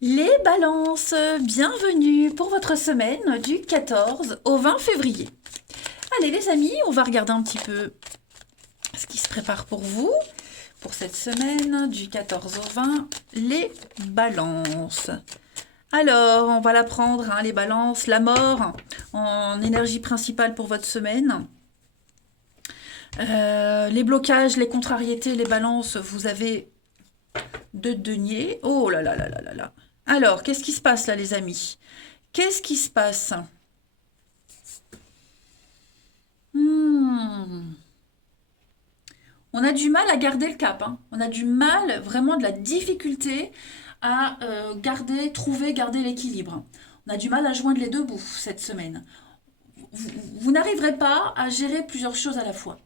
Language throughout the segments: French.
Les balances, bienvenue pour votre semaine du 14 au 20 février. Allez les amis, on va regarder un petit peu ce qui se prépare pour vous pour cette semaine du 14 au 20, les balances. Alors, on va la prendre, les balances, la mort en énergie principale pour votre semaine. Les blocages, les contrariétés, les balances, vous avez deux deniers. Oh là là là là là là. Alors, qu'est-ce qui se passe là, les amis? Qu'est-ce qui se passe? Hmm. On a du mal à garder le cap, hein. On a du mal, vraiment de la difficulté à garder l'équilibre. On a du mal à joindre les deux bouts cette semaine. Vous n'arriverez pas à gérer plusieurs choses à la fois.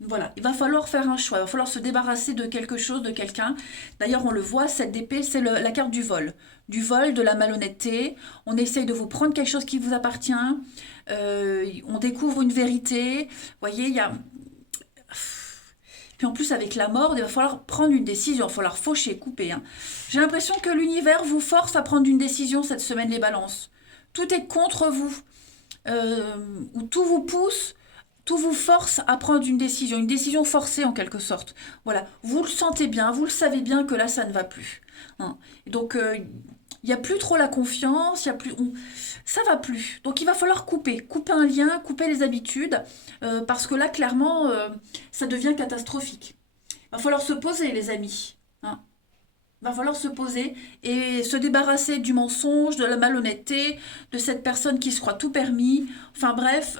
Voilà, il va falloir faire un choix, il va falloir se débarrasser de quelque chose, de quelqu'un. D'ailleurs, on le voit, cette d'épée, c'est la carte du vol. Du vol, de la malhonnêteté. On essaye de vous prendre quelque chose qui vous appartient. On découvre une vérité. Vous voyez, il y a... Puis en plus, avec la mort, il va falloir prendre une décision. Il va falloir faucher, couper, hein. J'ai l'impression que l'univers vous force à prendre une décision cette semaine, les balances. Tout est contre vous. Ou tout vous pousse, tout vous force à prendre une décision forcée en quelque sorte. Voilà, vous le sentez bien, vous le savez bien que là ça ne va plus, hein. Et donc il n'y a plus trop la confiance, il y a plus, ça va plus. Donc il va falloir couper un lien, couper les habitudes, parce que là clairement ça devient catastrophique. Il va falloir se poser les amis, hein. Il va falloir se poser et se débarrasser du mensonge, de la malhonnêteté, de cette personne qui se croit tout permis. Enfin bref,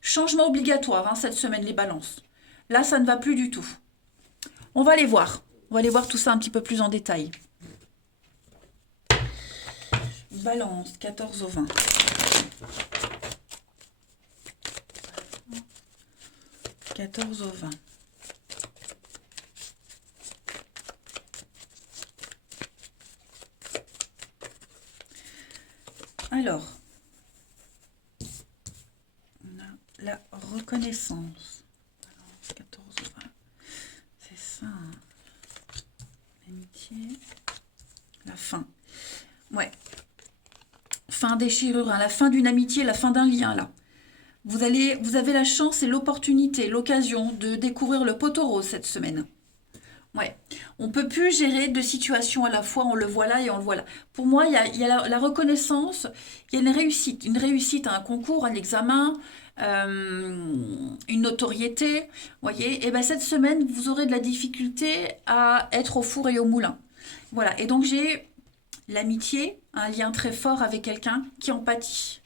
changement obligatoire, hein, cette semaine, les balances. Là, ça ne va plus du tout. On va aller voir. On va aller voir tout ça un petit peu plus en détail. Balance, 14 au 20. 14 au 20. Alors, on a la reconnaissance. Balance, 14 au 20. C'est ça, hein. L'amitié. La fin. Ouais. Fin déchirure, hein. La fin d'une amitié, la fin d'un lien, là. Vous avez la chance et l'opportunité, l'occasion de découvrir le poteau rose cette semaine. Ouais, on peut plus gérer deux situations à la fois, on le voit là et on le voit là. Pour moi, il y a la reconnaissance, il y a une réussite à un concours, un examen, une notoriété. Vous voyez, et ben cette semaine, vous aurez de la difficulté à être au four et au moulin. Voilà, et donc j'ai l'amitié, un lien très fort avec quelqu'un qui en pâtit.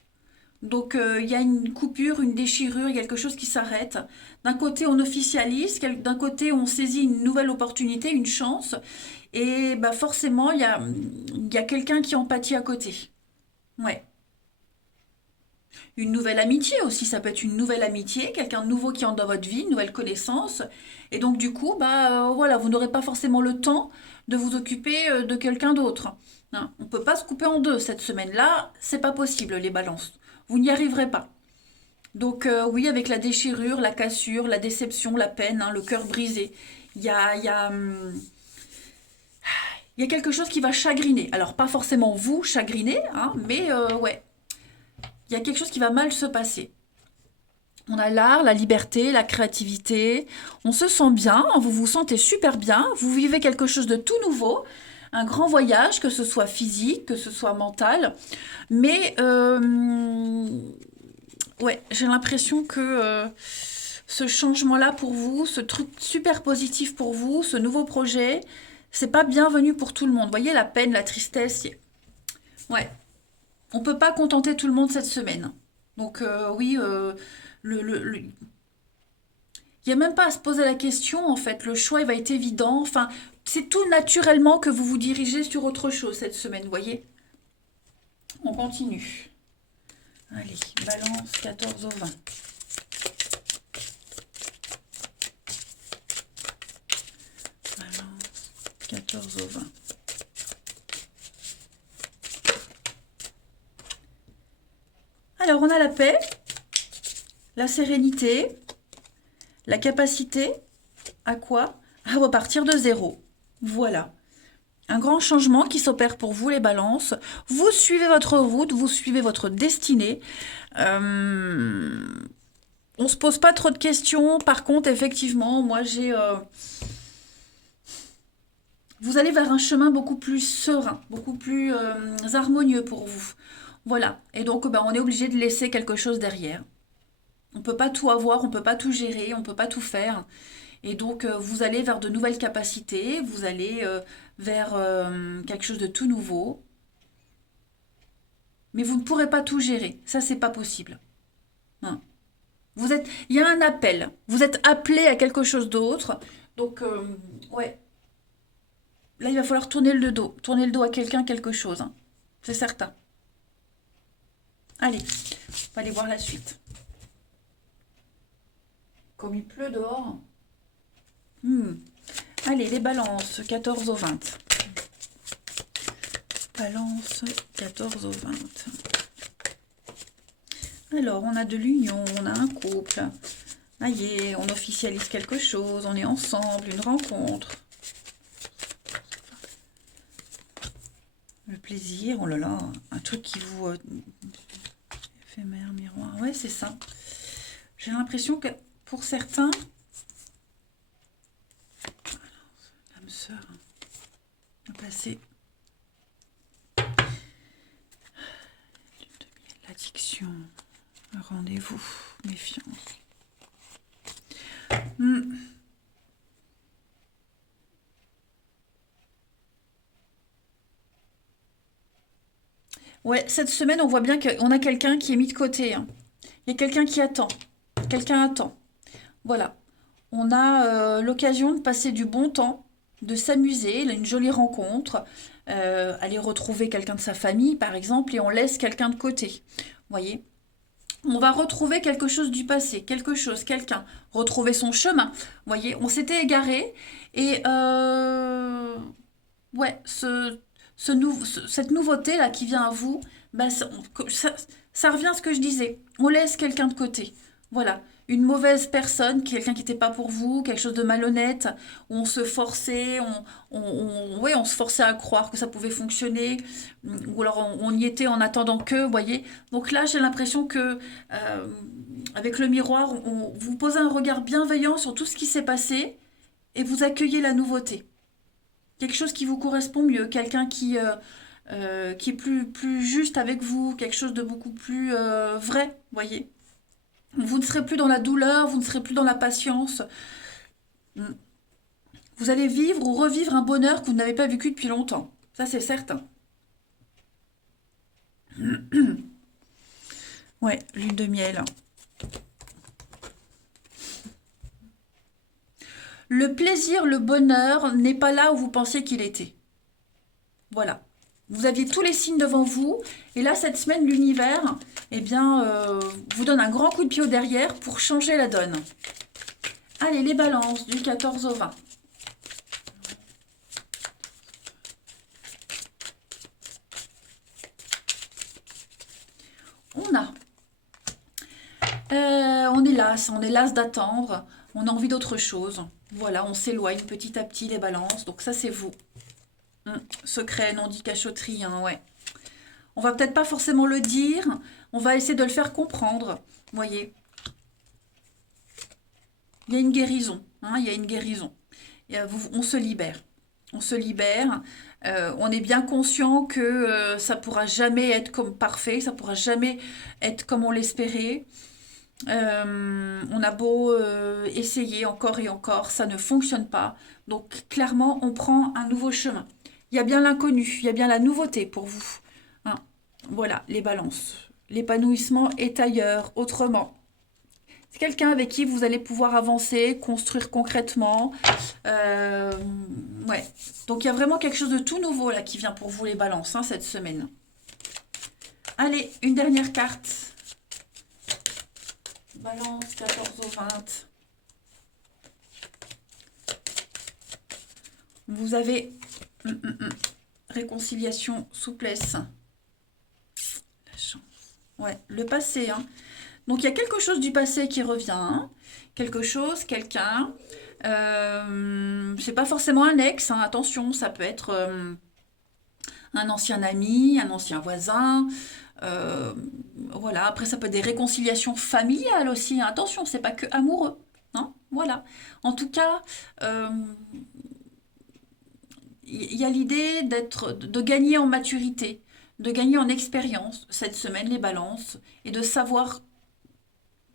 Donc il y a une coupure, une déchirure, quelque chose qui s'arrête. D'un côté, on officialise, d'un côté, on saisit une nouvelle opportunité, une chance, et bah forcément, il y a quelqu'un qui en pâtit à côté. Ouais. Une nouvelle amitié aussi, ça peut être une nouvelle amitié, quelqu'un de nouveau qui entre dans votre vie, une nouvelle connaissance. Et donc du coup, bah voilà, vous n'aurez pas forcément le temps de vous occuper de quelqu'un d'autre, hein. On ne peut pas se couper en deux cette semaine-là, c'est pas possible les balances. Vous n'y arriverez pas. Donc oui, avec la déchirure, la cassure, la déception, la peine, hein, le cœur brisé, il y a quelque chose qui va chagriner. Alors pas forcément vous chagriner, hein, mais ouais, il y a quelque chose qui va mal se passer. On a l'art, la liberté, la créativité. On se sent bien, vous vous sentez super bien. Vous vivez quelque chose de tout nouveau. Un grand voyage, que ce soit physique, que ce soit mental. Mais ouais, j'ai l'impression que ce changement-là pour vous, ce truc super positif pour vous, ce nouveau projet, c'est pas bienvenu pour tout le monde. Vous voyez la peine, la tristesse. Ouais, on peut pas contenter tout le monde cette semaine. Donc oui, il n'y a même pas à se poser la question en fait. Le choix il va être évident. Enfin, c'est tout naturellement que vous vous dirigez sur autre chose cette semaine. Vous voyez. On continue. Allez, balance 14 au 20. Balance 14 au 20. Alors, on a la paix, la sérénité, la capacité à quoi? À repartir de zéro. Voilà. Un grand changement qui s'opère pour vous, les balances. Vous suivez votre route, vous suivez votre destinée. On se pose pas trop de questions. Par contre, effectivement, moi, vous allez vers un chemin beaucoup plus serein, beaucoup plus harmonieux pour vous. Voilà. Et donc, ben, on est obligé de laisser quelque chose derrière. On peut pas tout avoir, on peut pas tout gérer, on peut pas tout faire. Et donc, vous allez vers de nouvelles capacités, vous allez vers quelque chose de tout nouveau. Mais vous ne pourrez pas tout gérer. Ça, c'est pas possible. Hein. Il y a un appel. Vous êtes appelé à quelque chose d'autre. Donc, ouais. Là, il va falloir tourner le dos. Tourner le dos à quelqu'un, quelque chose. Hein. C'est certain. Allez, on va aller voir la suite. Comme il pleut dehors. Allez, les balances, 14 au 20. Balance, 14 au 20. Alors, on a de l'union, on a un couple. Ça y est, on officialise quelque chose, on est ensemble, une rencontre. Le plaisir, oh là là, un truc qui vous... éphémère, miroir, ouais, c'est ça. J'ai l'impression que pour certains... l'âme sœur, passer... L'addiction, le rendez-vous, méfiance. Ouais, cette semaine, on voit bien qu'on a quelqu'un qui est mis de côté. Hein. Il y a quelqu'un qui attend. Quelqu'un attend. Voilà. On a l'occasion de passer du bon temps, de s'amuser, une jolie rencontre, aller retrouver quelqu'un de sa famille, par exemple, et on laisse quelqu'un de côté. Vous voyez? On va retrouver quelque chose du passé, quelque chose, quelqu'un, retrouver son chemin. Vous voyez, on s'était égaré et ouais, cette nouveauté-là qui vient à vous, bah, ça revient à ce que je disais. On laisse quelqu'un de côté. Voilà. Une mauvaise personne, quelqu'un qui n'était pas pour vous, quelque chose de malhonnête, où on se forçait, ouais, on se forçait à croire que ça pouvait fonctionner, ou alors on y était en attendant que, vous voyez. Donc là, j'ai l'impression que, avec le miroir, vous posez un regard bienveillant sur tout ce qui s'est passé et vous accueillez la nouveauté. Quelque chose qui vous correspond mieux, quelqu'un qui est plus juste avec vous, quelque chose de beaucoup plus vrai, vous voyez. Vous ne serez plus dans la douleur, vous ne serez plus dans la patience. Vous allez vivre ou revivre un bonheur que vous n'avez pas vécu depuis longtemps. Ça, c'est certain. Ouais, lune de miel. Le plaisir, le bonheur n'est pas là où vous pensiez qu'il était. Voilà. Vous aviez tous les signes devant vous, et là, cette semaine, l'univers, eh bien, vous donne un grand coup de pied au derrière pour changer la donne. Allez, les balances, du 14 au 20. On est las d'attendre, on a envie d'autre chose. Voilà, on s'éloigne petit à petit, les balances, donc ça, c'est vous. Secret, non dit cachotterie, hein, ouais. On va peut-être pas forcément le dire, on va essayer de le faire comprendre, voyez. Il y a une guérison, hein, il y a une guérison. On se libère. On se libère. On est bien conscient que ça pourra jamais être comme parfait, ça pourra jamais être comme on l'espérait. On a beau essayer encore et encore, ça ne fonctionne pas. Donc clairement, on prend un nouveau chemin. Il y a bien l'inconnu, il y a bien la nouveauté pour vous. Hein. Voilà, les balances. L'épanouissement est ailleurs, autrement. C'est quelqu'un avec qui vous allez pouvoir avancer, construire concrètement. Ouais. Donc il y a vraiment quelque chose de tout nouveau là qui vient pour vous, les balances, hein, cette semaine. Allez, une dernière carte. Balance, 14 au 20. Vous avez réconciliation, souplesse. La chance. Ouais, le passé. Hein. Donc, il y a quelque chose du passé qui revient. Hein. Quelque chose, quelqu'un. C'est pas forcément un ex, hein, attention, ça peut être un ancien ami, un ancien voisin. euh, voilà, après ça peut être des réconciliations familiales aussi, hein, attention, c'est pas que amoureux. Hein, voilà. En tout cas, euh, il y a l'idée de gagner en maturité, de gagner en expérience cette semaine, les balances, et de savoir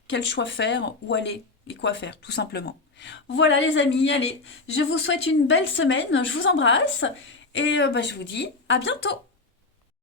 quel choix faire, où aller et quoi faire, tout simplement. Voilà les amis, allez, je vous souhaite une belle semaine, je vous embrasse et je vous dis à bientôt.